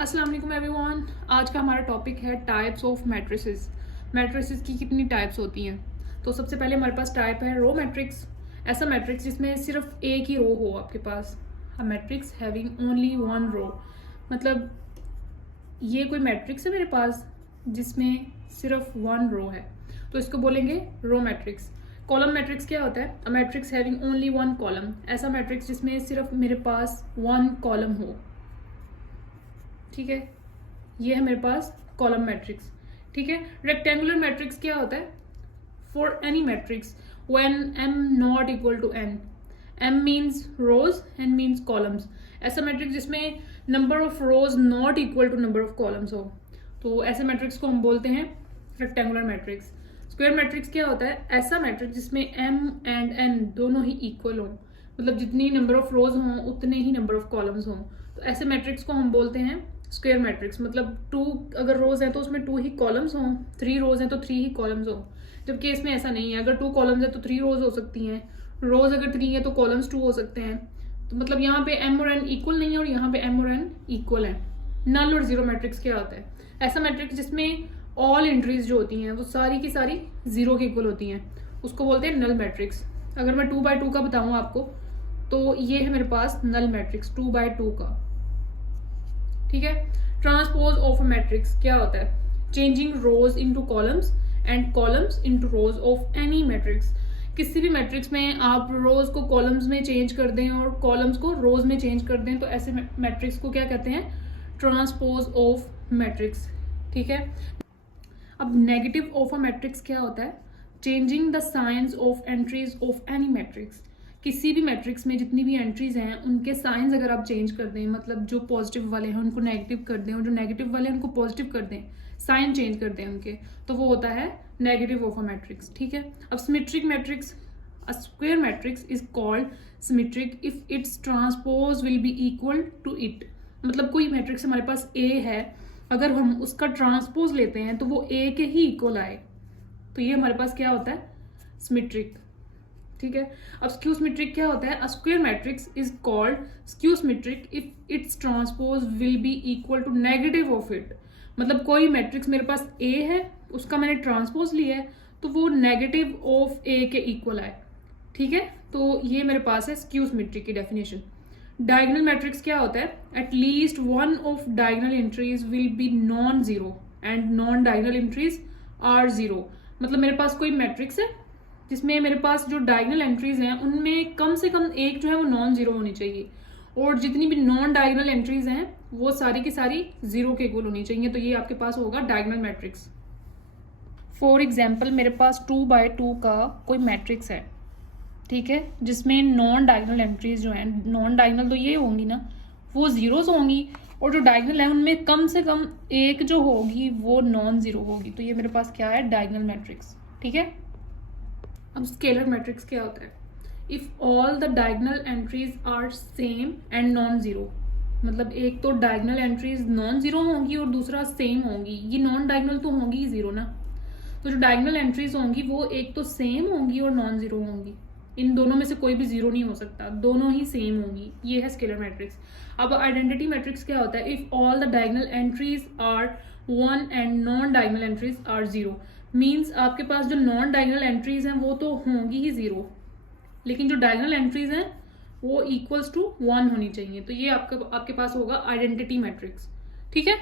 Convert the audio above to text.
अस्सलाम वालेकुम एवरीवन। आज का हमारा टॉपिक है टाइप्स ऑफ मैट्रिसेस। मैट्रिसेस की कितनी टाइप्स होती हैं। तो सबसे पहले हमारे पास टाइप है रो मैट्रिक्स। ऐसा मैट्रिक्स जिसमें सिर्फ एक ही रो हो आपके पास। A matrix having only one row, मतलब ये कोई मैट्रिक्स है मेरे पास जिसमें सिर्फ वन रो है, तो इसको बोलेंगे रो मैट्रिक्स। कॉलम मैट्रिक्स क्या होता है? अ matrix having only one column. ऐसा मैट्रिक्स जिसमें सिर्फ मेरे पास वन कॉलम हो। ठीक है, ये है मेरे पास कॉलम मैट्रिक्स। ठीक है, रेक्टेंगुलर मैट्रिक्स क्या होता है? For any matrix when m not equal to n। m means rows, n means columns. ऐसा मैट्रिक्स जिसमें number of rows not equal to number of columns हो, तो ऐसे मैट्रिक्स को हम बोलते हैं रेक्टेंगुलर मैट्रिक्स। स्क्वायर मैट्रिक्स क्या होता है? ऐसा मैट्रिक्स जिसमें m एंड n दोनों ही इक्वल हों, मतलब जितनी नंबर ऑफ रोज हों उतने ही नंबर ऑफ कॉलम्स हों, तो ऐसे मैट्रिक्स को हम बोलते हैं स्क्वायर मैट्रिक्स। मतलब 2 अगर रोज है तो उसमें 2 ही कॉलम्स हों, 3 रोज हैं तो 3 ही कॉलम्स हों। जबकि इसमें ऐसा नहीं है, अगर 2 कॉलम्स है तो 3 रोज हो सकती हैं, रोज अगर 3 है तो कॉलम्स 2 हो सकते हैं। तो मतलब यहाँ पे m और n इक्वल नहीं है और यहाँ पे m और n इक्वल है। नल और जीरो मैट्रिक्स क्या होता है? ऐसा मैट्रिक्स जिसमें ऑल एंट्रीज जो होती हैं वो सारी की सारी जीरो के इक्वल होती हैं, उसको बोलते हैं नल मैट्रिक्स। अगर मैं 2x2 का बताऊँ आपको, तो ये है मेरे पास नल मैट्रिक्स 2x2 का। ठीक है, ट्रांसपोज ऑफ अ मैट्रिक्स क्या होता है? Changing rose into columns and columns into rose of any matrix. किसी भी मैट्रिक्स में आप रोज को कॉलम्स में चेंज कर दें और कॉलम्स को रोज में चेंज कर दें, तो ऐसे मैट्रिक्स को क्या कहते हैं? Transpose of matrix. ठीक है, अब नेगेटिव ऑफ अ मैट्रिक्स क्या होता है? Changing the science of entries of any matrix. किसी भी मैट्रिक्स में जितनी भी एंट्रीज हैं उनके साइंस अगर आप चेंज कर दें, मतलब जो पॉजिटिव वाले हैं उनको नेगेटिव कर दें और जो नेगेटिव वाले हैं उनको पॉजिटिव कर दें, साइन चेंज कर दें उनके, तो वो होता है नेगेटिव ऑफ अ मैट्रिक्स। ठीक है, अब symmetric matrix. A square matrix is called symmetric if its transpose will be equal to it. मतलब कोई मैट्रिक्स हमारे पास ए है, अगर हम उसका ट्रांसपोज लेते हैं तो वो ए के ही इक्वल आए, तो ये हमारे पास क्या होता है? सिमेट्रिक। ठीक है, अब स्क्यू सिमेट्रिक क्या होता है? A square matrix is called skew symmetric if its transpose will be equal to negative of it. मतलब कोई मैट्रिक्स मेरे पास ए है, उसका मैंने ट्रांसपोज लिया है, तो वो नेगेटिव ऑफ ए के इक्वल आए। ठीक है, तो ये मेरे पास है स्क्यू सिमेट्रिक की डेफिनेशन। डायगोनल मैट्रिक्स क्या होता है? At least one of diagonal entries will be non zero and non diagonal entries are zero. मतलब मेरे पास कोई मैट्रिक्स है जिसमें मेरे पास जो डायगोनल एंट्रीज हैं उनमें कम से कम एक जो है वो नॉन जीरो होनी चाहिए, और जितनी भी नॉन डायगोनल एंट्रीज हैं वो सारी की सारी जीरो के इक्वल होनी चाहिए, तो ये आपके पास होगा डायगोनल मैट्रिक्स। फॉर एग्जाम्पल मेरे पास 2x2 का कोई मैट्रिक्स है, ठीक है, जिसमें नॉन डायगोनल एंट्रीज जो हैं, नॉन डायगोनल तो ये होंगी ना, वो जीरोज होंगी, और जो डायगोनल है उनमें कम से कम एक जो होगी वो नॉन जीरो होगी, तो ये मेरे पास क्या है? Diagonal matrix. ठीक है, अब स्केलर मैट्रिक्स क्या होता है? If all the diagonal entries are same and non zero. मतलब एक तो डायगोनल एंट्रीज नॉन जीरो होंगी और दूसरा सेम होंगी, ये नॉन डायगोनल तो होंगी ही जीरो ना, तो जो डायगोनल एंट्रीज होंगी वो एक तो सेम होंगी और नॉन जीरो होंगी। इन दोनों में से कोई भी जीरो नहीं हो सकता, दोनों ही सेम होंगी। ये है स्केलर मैट्रिक्स। अब आइडेंटिटी मैट्रिक्स क्या होता है? If all the diagonal entries are one and non diagonal entries are zero. Means आपके पास जो नॉन डायगोनल एंट्रीज हैं वो तो होंगी ही जीरो, लेकिन जो डायगोनल एंट्रीज हैं वो इक्वल्स टू 1 होनी चाहिए, तो ये आपके पास होगा आइडेंटिटी मैट्रिक्स। ठीक है।